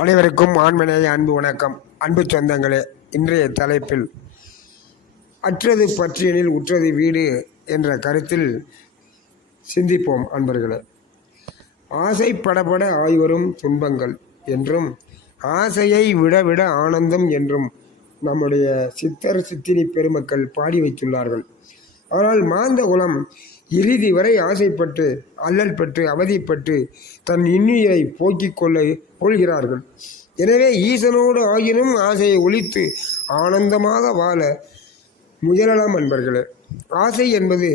அனைவருக்கும் ஆண்மனேய அன்பு வணக்கம். அன்பு சொந்தங்களே, இன்றைய தலைப்பில் அற்றது பற்றியனில் உற்றது வீடு என்ற கருத்தில் சிந்திப்போம். அன்பர்களே, ஆசை படபட ஆய்வரும் துன்பங்கள் என்றும் ஆசையை விட விட ஆனந்தம் என்றும் நம்முடைய சித்தர் சித்தினி பெருமக்கள் பாடி வைத்துள்ளார்கள். ஆனால் மாந்த குலம் இறுதி வரை ஆசைப்பட்டு அல்லல் பட்டு அவதிப்பட்டு தன் இன்னுயிரை போக்கிக் கொள்கிறார்கள். எனவே ஈசனோடு ஆயினும் ஆசையை ஒழித்து ஆனந்தமாக வாழ முயலலாம். அன்பர்களே, ஆசை என்பது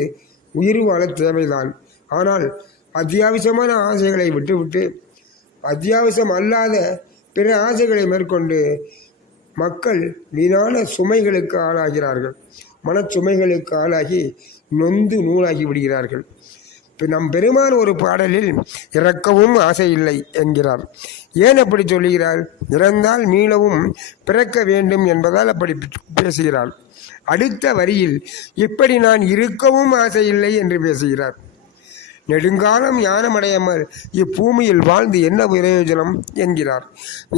உயிர் வாழ தேவைதான். ஆனால் அத்தியாவசியமான ஆசைகளை விட்டுவிட்டு அத்தியாவசியம் அல்லாத பிற ஆசைகளை மேற்கொண்டு மக்கள் வீணான சுமைகளுக்கு ஆளாகிறார்கள். மனச்சுமைகளுக்கு ஆளாகி நொந்து நூலாகி விடுகிறார்கள். நம் பெருமான் ஒரு பாடலில் இறக்கவும் ஆசை இல்லை என்கிறார். ஏன் அப்படி சொல்லுகிறார்? இறந்தால் மீளவும் பிறக்க வேண்டும் என்பதால் அப்படி பேசுகிறார். அடுத்த வரியில் இப்படி நான் இருக்கவும் ஆசை இல்லை என்று பேசுகிறார். நெடுங்காலம் ஞானமடையாமல் இப்பூமியில் வாழ்ந்து என்ன பிரயோஜனம் என்கிறார்.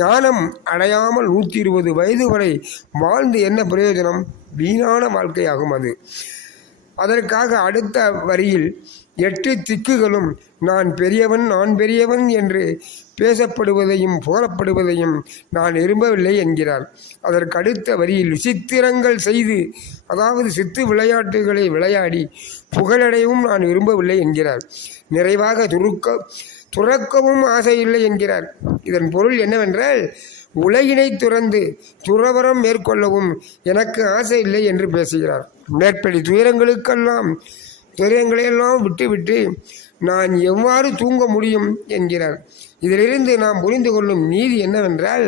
ஞானம் அடையாமல் 120 வயது வரை வாழ்ந்து என்ன பிரயோஜனம்? வீணான வாழ்க்கையாகும் அது. அதற்காக அடுத்த வரியில் 8 திக்குகளும் நான் பெரியவன் நான் பெரியவன் என்று பேசப்படுவதையும் புகழப்படுவதையும் நான் விரும்பவில்லை என்கிறார். அதற்கு அடுத்த வரியில் விசித்திரங்கள் செய்து, அதாவது சித்து விளையாட்டுகளை விளையாடி புகழடையவும் நான் விரும்பவில்லை என்கிறார். நிறைவாக துறக்கவும் ஆசை இல்லை என்கிறார். இதன் பொருள் என்னவென்றால், உலகினை துறந்து துறவரம் மேற்கொள்ளவும் எனக்கு ஆசை இல்லை என்று பேசுகிறார். மேற்படி துயரங்களையெல்லாம் விட்டுவிட்டு நான் எவ்வாறு தூங்க முடியும் என்கிறார். இதிலிருந்து நாம் புரிந்து கொள்ளும் நீதி என்னவென்றால்,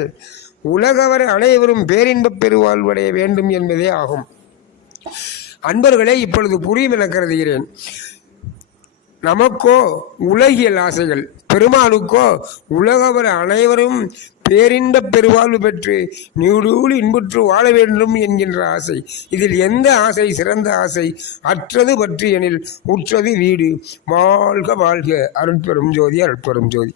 உலகவர் அனைவரும் பேரின்பப் பெருவாழ்வடைய வேண்டும் என்பதே ஆகும். அன்பர்களே, இப்பொழுது புரியும் என கருதுகிறேன். நமக்கோ உலகியல் ஆசைகள், பெருமாளுக்கோ உலகவர் அனைவரும் பேரின்பப் பெருவாழ்வு பெற்று நீடூழி இன்புற்று வாழ வேண்டும் என்கின்ற ஆசை. இதில் எந்த ஆசை சிறந்த ஆசை? அற்றது பற்றி எனில் உற்றது வீடு. வாழ்க வாழ்க. அருட்பெரும் ஜோதி, அருட்பெரும் ஜோதி.